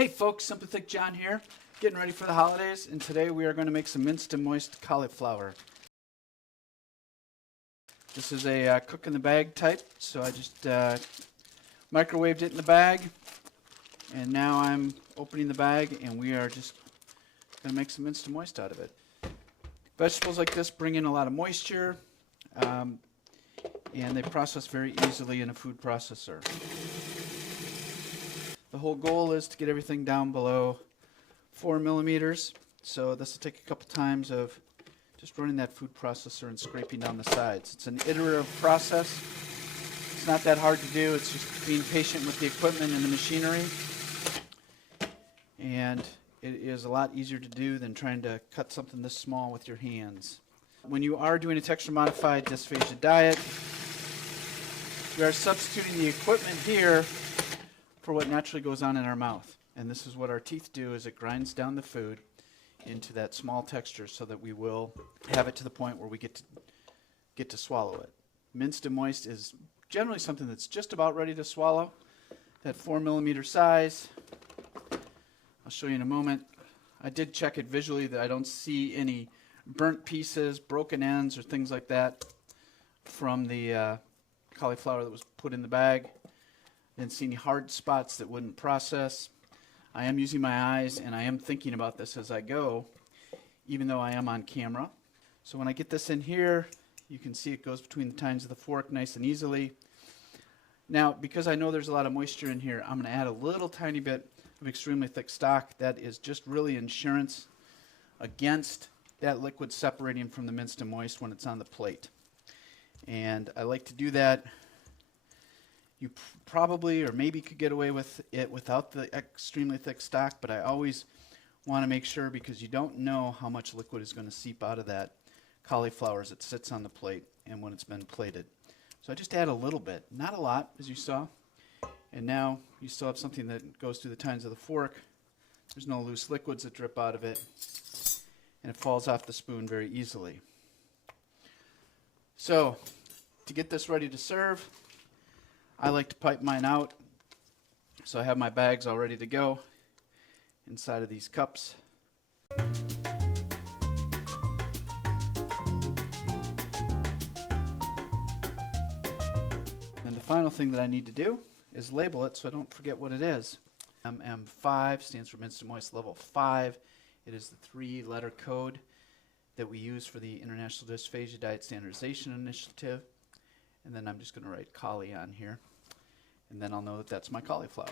Hey folks, SimplyThickJohn here, getting ready for the holidays, and today we are going to make some minced and moist cauliflower. This is a cook in the bag type, so I just microwaved it in the bag, and now I'm opening the bag and we are just going to make some minced and moist out of it. Vegetables like this bring in a lot of moisture, and they process very easily in a food processor. The whole goal is to get everything down below 4 millimeters. So this will take a couple times of just running that food processor and scraping down the sides. It's an iterative process. It's not that hard to do. It's just being patient with the equipment and the machinery. And it is a lot easier to do than trying to cut something this small with your hands. When you are doing a texture modified dysphagia diet, we are substituting the equipment here for what naturally goes on in our mouth. And this is what our teeth do, is it grinds down the food into that small texture so that we will have it to the point where we get to swallow it. Minced and moist is generally something that's just about ready to swallow. That 4 millimeter size. I'll show you in a moment. I did check it visually that I don't see any burnt pieces, broken ends, or things like that from the cauliflower that was put in the bag. Didn't see any hard spots that wouldn't process. I am using my eyes and I am thinking about this as I go, even though I am on camera. So when I get this in here, you can see it goes between the tines of the fork nice and easily. Now, because I know there's a lot of moisture in here, I'm going to add a little tiny bit of extremely thick stock. That is just really insurance against that liquid separating from the minced and moist when it's on the plate. And I like to do that. You probably or maybe could get away with it without the extremely thick stock, but I always want to make sure, because you don't know how much liquid is going to seep out of that cauliflower as it sits on the plate and when it's been plated. So I just add a little bit, not a lot, as you saw. And now you still have something that goes through the tines of the fork. There's no loose liquids that drip out of it, and it falls off the spoon very easily. So to get this ready to serve, I like to pipe mine out, so I have my bags all ready to go inside of these cups. And the final thing that I need to do is label it so I don't forget what it is. MM5 stands for Minced and Moist Level 5. It is the 3-letter code that we use for the International Dysphagia Diet Standardization Initiative. And then I'm just going to write cauli on here. And then I'll know that that's my cauliflower.